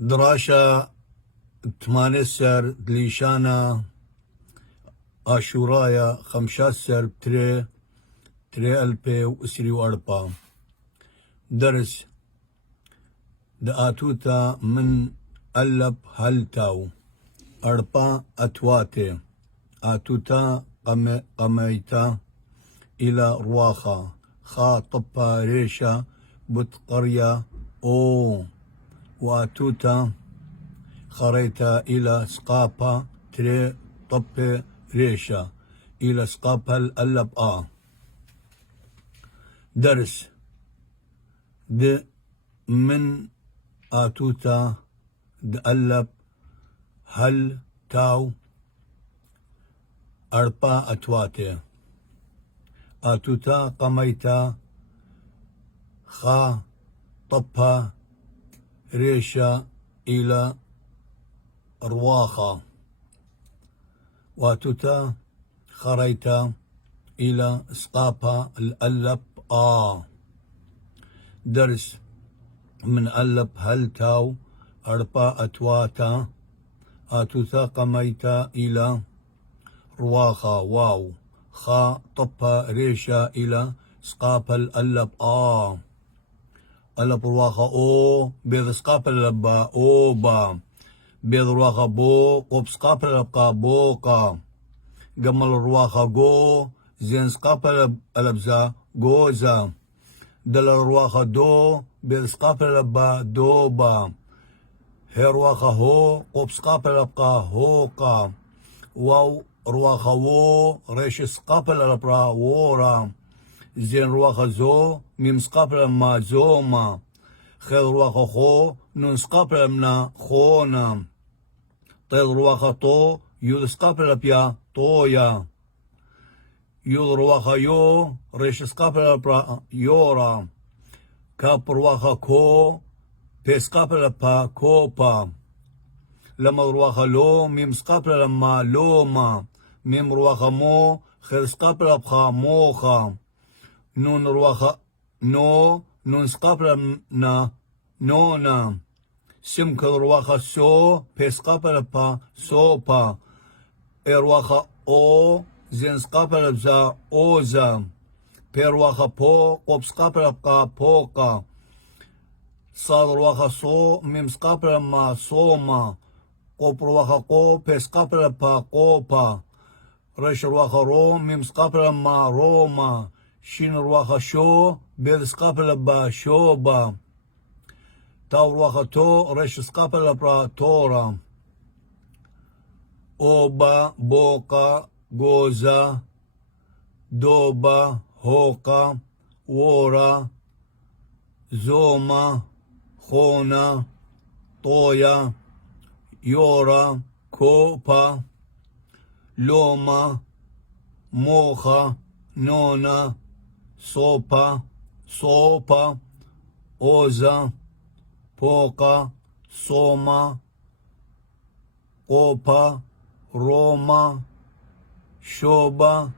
دراشة 8 دليشانا آشورايا 5 تري ألبي وإسري وأربا درس دآتوتا من ألب هلتاو أربا أتواتي آتوتا قميتا إلى رواخا خا طبا ريشا بتقريا أو وآتوتا خريتا إلى سقابا تري طبي ريشا إلى سقابا الألب درس د من آتوتا دألب هل تاو أربا أتواتي آتوتا قميتا خا طبا ريشا إلى رواخا واتوتا خريتا إلى سقابا الألب درس من ألب هل تاو أربا أتواتا آتوتا قميتا إلى رواخا واو خا طبا ريشا إلى سقابا الألب ألب رواخا أو بيض سقابا الألبا أو با بيض رواخا بو قب سقابا الألبقا بوقا قمل رواخا جو زين سقابا الألبزا جوزا دل رواخا دو بيض سقابا الألبا دوبا هي رواخا هو قب سقابا الألبقا هوقا واو رواخا وو ريش سقابا الألبرا وورا زين رواخا زو ميم سقابا ما زوما خير رواخا خو نون سقابا منا خونا طير رواخا طو يود سقابا بيا طويا يود رواخا يو ريش سقابا الألبرا يورا كاب رواخا كو بي سقابا با كوبا لما رواخا لو ميم سقابا لما لوما ميم رواخا مو خير سقابا بخا موخا نون رواخا نو نون سقابا نا نونا سمك رواخا سو بي سقابا با سوبا اي رواخا او زين سقابا بزا اوزا بي رواخا بو قب سقابا بقا بوقا صاد رواخا صو ميم سقابا ما صوما قوب رواخا قو بي سقابا با قوبا ريش رواخا رو ميم سقابا ما روما شين رواخا شو بيد سقابا با شوبا تاو رواخا تو ريش سقابا با تورا اوبا بوقا جوزا دوبا هوقا وورا زوما خونا طويا يورا كوبا لوما موخا نونا صوبا اوزا بوقا صوما قوبا روما شوبا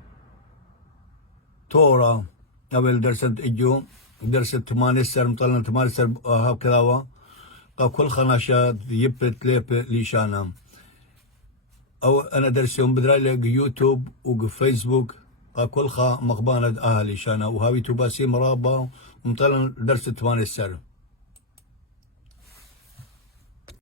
تورا قبل درست اجو درست 8 سر مطلنا 8 سر هكذا كل خناشات يبت ليب ليشانا او انا درسهم بدراي يوتيوب وفيسبوك كل خا مقبانة اهلي شانا وهاوي تباسي مرابا مطلنا درست 8 سر